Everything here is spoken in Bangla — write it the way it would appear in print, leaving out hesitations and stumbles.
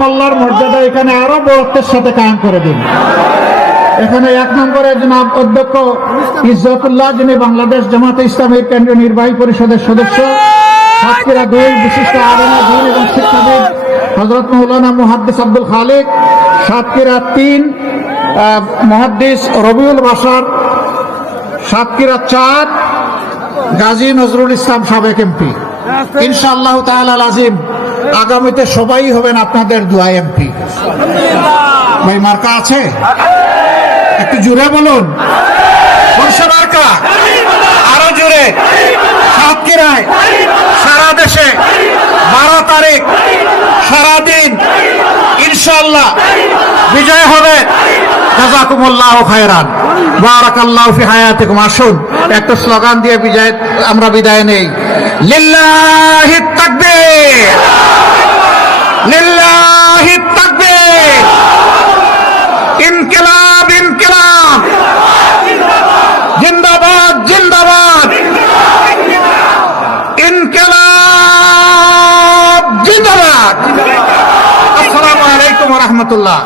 পাল্লার মর্যাদা এখানে আরো বড়ত্বের সাথে কায়েম করে দিন। এখানে 1 নম্বরে জনাব অধ্যক্ষ ইজ্জতুল্লাহ, যিনি বাংলাদেশ জামাতে ইসলামীর কেন্দ্রীয় নির্বাহী পরিষদের সদস্য, সাতক্ষীরা 2 বিশিষ্ট আলেমা দ্বীন এবং শিক্ষাবিদ হযরত মাওলানা মুহাদ্দিস আব্দুল খালিক, সাতক্ষীরা 3 মুহাদ্দিস রবিউল বাশার, সাতক্ষীরা 4 গাজী নজরুল ইসলাম সাবেক এমপি। ইনশাআল্লাহ তাআলা আজিম আগামীতে সবাই হবেন আপনাদের দোয়া এমপি। ভাই মার্কা আছে? একটু জোরে বলুন। কোনসা মার্কা? আরো জোরে। সাতক্ষীরায় সারা দেশে 12 তারিখ সারাদিন ইনশাআল্লাহ বিজয় হবে। জাযাকুমুল্লাহু খায়রান, বারাকাল্লাহু ফি হায়াতিকুম। আসুন একটা স্লোগান দিয়ে আমরা বিদায় নেই। লিল্লাহি তাকবীর, লিল্লাহি তাকবীর, ইনকিলাব ইনকিলাব, জিন্দাবাদ জিন্দাবাদ, ইনকিলাব জিন্দাবাদ। আসসালামু আলাইকুম ওয়া রাহমাতুল্লাহ।